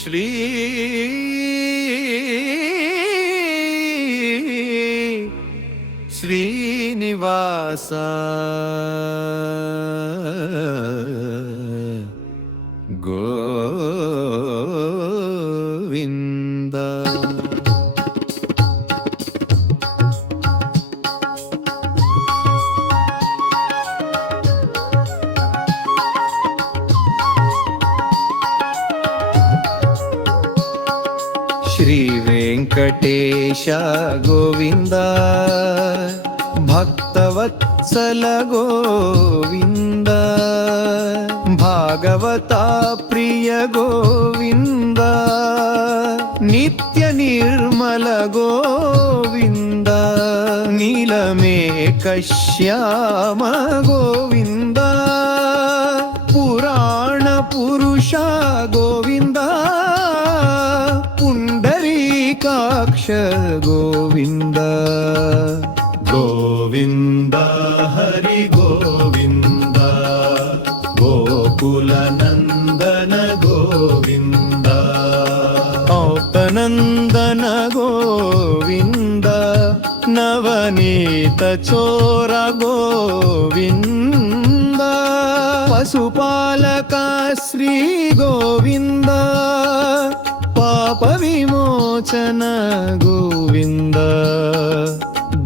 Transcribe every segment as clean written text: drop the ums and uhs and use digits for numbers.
ಶ್ರೀ ಶ್ರೀನಿವಾಸ ಗೋವಿಂದ. ಶ್ರೀ ವೆಂಕಟೇಶ ಗೋವಿಂದ, ಭಕ್ತವತ್ಸಲ ಗೋವಿಂದ, ಭಾಗವತ ಪ್ರಿಯ ಗೋವಿಂದ, ನಿತ್ಯ ನಿರ್ಮಲ ಗೋವಿಂದ, ನೀಲಮೇಘ ಶ್ಯಾಮ ಗೋವಿಂದ, ಪುರಾಣ ಪುರುಷ ಗೋವಿಂದ, ಪುಂಡರೀಕಾಕ್ಷ ಗೋವಿಂದ. ಗೋವಿಂದ ಹರಿ ಗೋವಿಂದ, ಗೋಕುಲ ನಂದನ ಗೋವಿಂದ, ಔತನಂದನ ಗೋವಿಂದ, ನವನೀತ ಚೋರ ಗೋವಿಂದ, ಪಶುಪಾಲಕ ಶ್ರೀ ಗೋವಿಂದ, ಪಾಪ ವಿಮೋಚನ ಗೋವಿಂದ,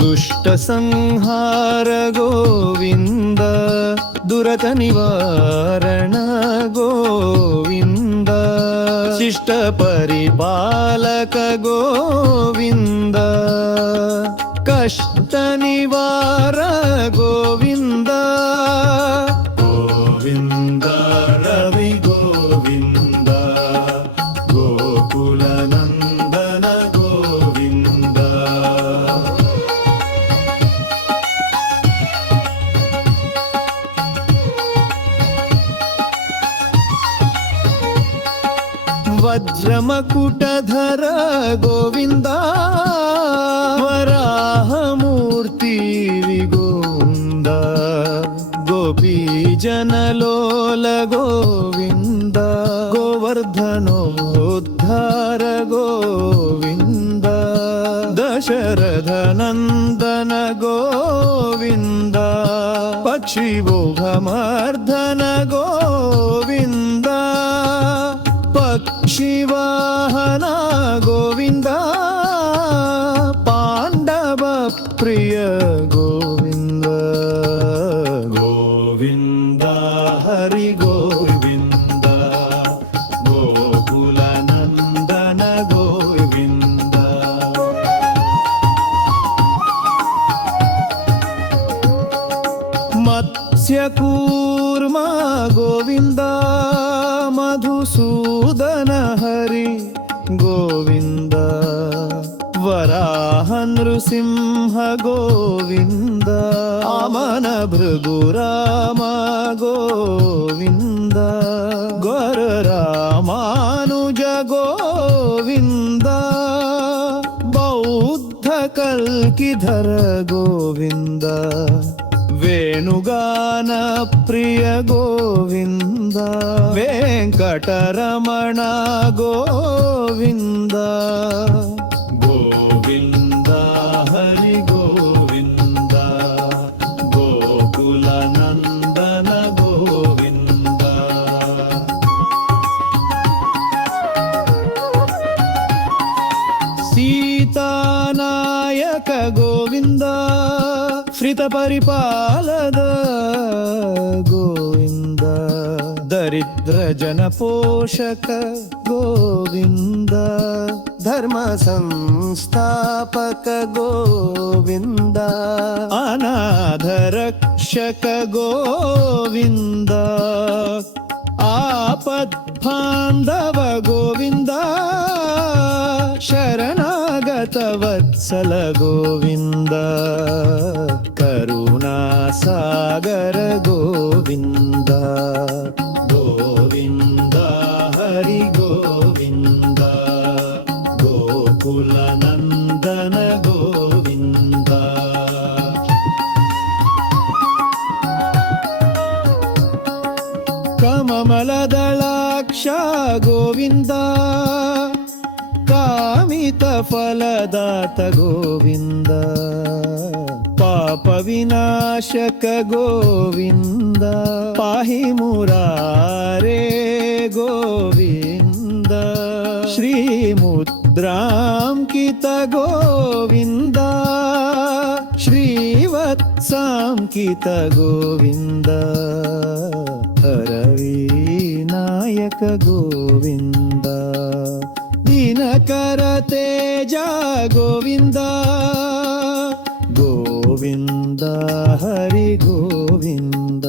ದುಷ್ಟ ಸಂಹಾರ ಗೋವಿಂದ, ದುರತ ನಿವಾರಣ ಗೋವಿಂದ, ಶಿಷ್ಟ ಪರಿಪಾಲಕ ಗೋವಿಂದ, ಕಷ್ಟ ನಿವಾರ ಗೋವಿಂದ. ಗೋವಿಂದ ರವಿ ಗೋವಿಂದ, ಗೋಕುಲ ನಂದನ ಗೋವಿಂದ. ವಜ್ರಮಕುಟಧರ ಗೋವಿಂದ, ವರಾಹಮೂರ್ತಿ ಗೋವಿಂದ, ಗೋಪೀ ಜನಲೋಲ ಗೋವಿಂದ, ಗೋವರ್ಧನೋದ್ಧಾರ ಗೋವಿಂದ, ದಶರಥ ನಂದನ ಗೋವಿಂದ, ಪಕ್ಷಿವೋಘಮರ್ಧನ ಗೋವಿಂದ, ಪಕ್ಷಿವಾಹನ ಗೋವಿಂದ, ಪಾಂಡವ ಪ್ರಿಯ ಗೋವಿಂದ. ಗೋವಿಂದ ಹರಿ ಗೋವಿಂದ, ಗೋಕುಲ ನಂದನ ಗೋವಿಂದ. ಮತ್ಸ್ಯಕೂರ್ಮ ಗೋವಿಂದ, ಮಧುಸೂದನ ಹರಿ ಗೋವಿಂದ, ವರಾಹ ನೃಸಿಂಹ ಗೋವಿಂದ, ಆಮನ ಭೃಗುರಾಮ ಗೋವಿಂದ, ಗೊರ ರಾಮಾನುಜ ಗೋವಿಂದ, ಬೌದ್ಧ ಕಲ್ಕಿಧರ ಗೋವಿಂದ, ವೇಣುಗಾನ ಪ್ರಿಯ ಗೋವಿಂದ, ವೆಂಕಟರಮಣ ಗೋವಿಂದ. ಗೋವಿಂದ ಹರಿ ಗೋವಿಂದ, ಗೋಕುಲ ನಂದನ ಗೋವಿಂದ. ಸೀತಾನಾಯಕ ಗೋವಿಂದ, ಶ್ರಿತ ಪರಿಪಾಲದ ಗೋವಿಂದ, ದರಿದ್ರ ಜನ ಪೋಷಕ ಗೋವಿಂದ, ಧರ್ಮ ಸಂಸ್ಥಾಪಕ ಗೋವಿಂದ, ಅನಾಥ ರಕ್ಷಕ ಗೋವಿಂದ, ಆಪದ್ಬಾಂಧವ ಗೋವಿಂದ, ಶರಣಾಗತ ವತ್ಸಲ ಗೋವಿಂದ, ಕರುಣಾಸಾಗರ ಗೋವಿಂದ. ಗೋವಿಂದ ಹರಿ ಗೋವಿಂದ, ಗೋಕುಲ ನಂದನ ಗೋವಿಂದ. ಕಮಲದಳಾಕ್ಷ రక్షా గోవింద కామిత ఫలదాత గోవింద పాప వినాశక గోవింద పాహి మురారే గోవింద శ్రీముద్రాంకిత గోవింద శ్రీవత్సాంకిత గోవింద హరవీనాయక గోవింద దినకర తేజ గోవింద గోవింద హరి గోవింద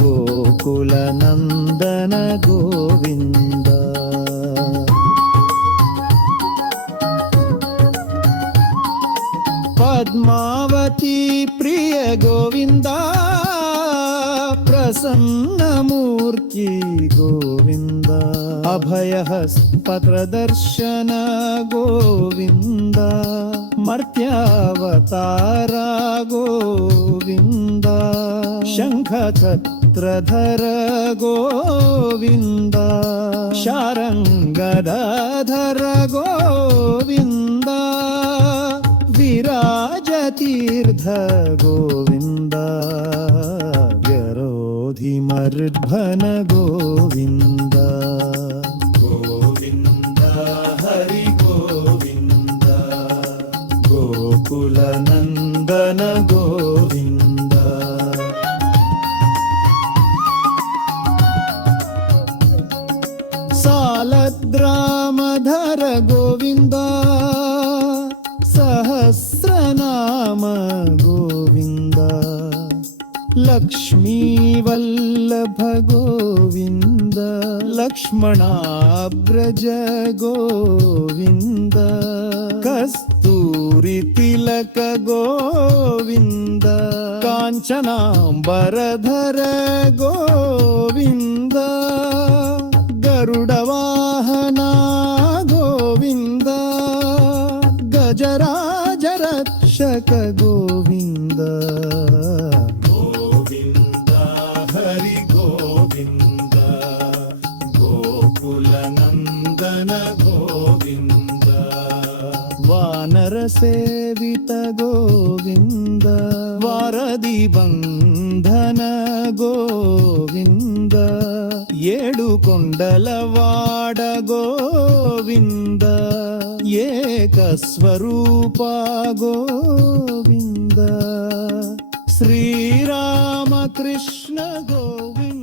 గోకుల నందన గోవింద పద్మావతి ప్రియ గోవింద ప్రసన్నమూర్తి గోవింద అభయహస్పత్రదర్శన గోవింద మర్త్యావతార గోవింద శంఖఛత్రధర గోవింద శారంగదాధర గోవింద విరాజతీర్థ గోవింద వ్యరోధిమర్ధన గోవింద గోవింద హరి గోవింద గోకుల నందన గోవింద సాలద్రామధర గోవింద సహస్రనామ గోవింద లక్ష్మీవల్లభ గోవింద లక్ష్మణాబ్రజ గోవింద కస్తూరి తిలక గోవింద కాంచనాంబరధర గోవింద గరుడవాహన గోవింద గజరాజ రక్షక గోవింద గోవింద హరి గోవింద గోకుల నందన గోవింద వానర సేవిత గోవింద వారధి బంధన గోవింద ఏడు కొండలవాడ గోవింద ఏకస్వరూప గోవింద శ్రీరామకృష్ణ గోవింద